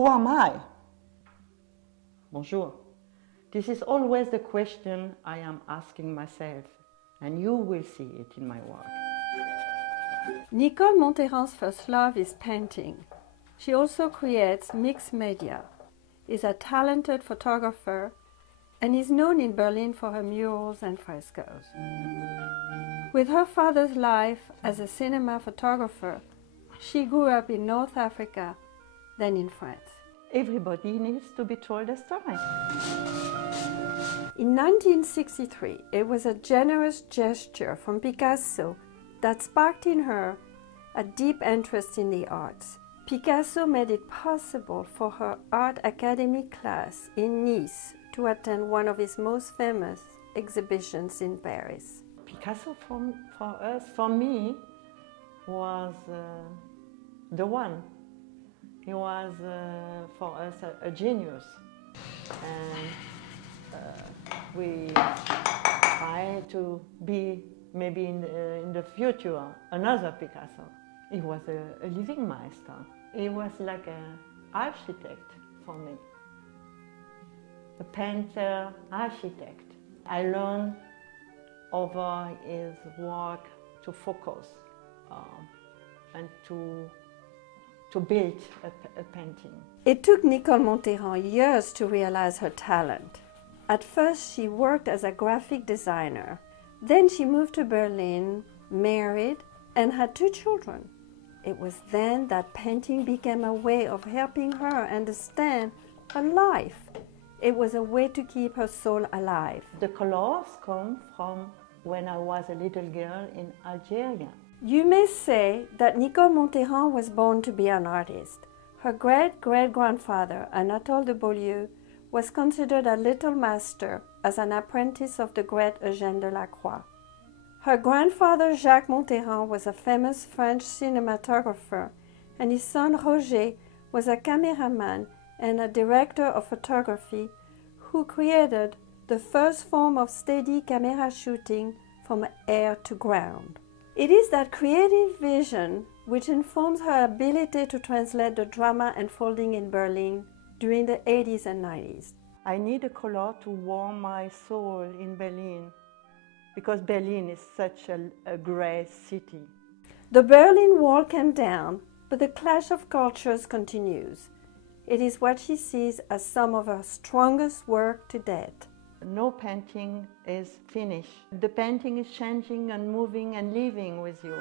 Who am I? Bonjour. This is always the question I am asking myself, and you will see it in my work. Nicole Montéran's first love is painting. She also creates mixed media, is a talented photographer, and is known in Berlin for her murals and frescoes. With her father's life as a cinema photographer, she grew up in North Africa, then in France. Everybody needs to be told a story. In 1963, it was a generous gesture from Picasso that sparked in her a deep interest in the arts. Picasso made it possible for her art academy class in Nice to attend one of his most famous exhibitions in Paris. Picasso for me, was the one. He was for us a genius, and we try to be maybe in the future another Picasso. He was a living master. He was like an architect for me, a painter architect. I learned over his work to focus and to build a painting. It took Nicole Montéran years to realize her talent. At first, she worked as a graphic designer. Then she moved to Berlin, married, and had 2 children. It was then that painting became a way of helping her understand her life. It was a way to keep her soul alive. The colors come from when I was a little girl in Algeria. You may say that Nicole Montéran was born to be an artist. Her great-great-grandfather, Anatole de Beaulieu, was considered a little master as an apprentice of the great Eugène Delacroix. Her grandfather, Jacques Montéran, was a famous French cinematographer, and his son, Roger, was a cameraman and a director of photography who created the first form of steady camera shooting from air to ground. It is that creative vision which informs her ability to translate the drama unfolding in Berlin during the 80s and 90s. I need a color to warm my soul in Berlin, because Berlin is such a gray city. The Berlin Wall came down, but the clash of cultures continues. It is what she sees as some of her strongest work to date. No painting is finished. The painting is changing and moving and living with you.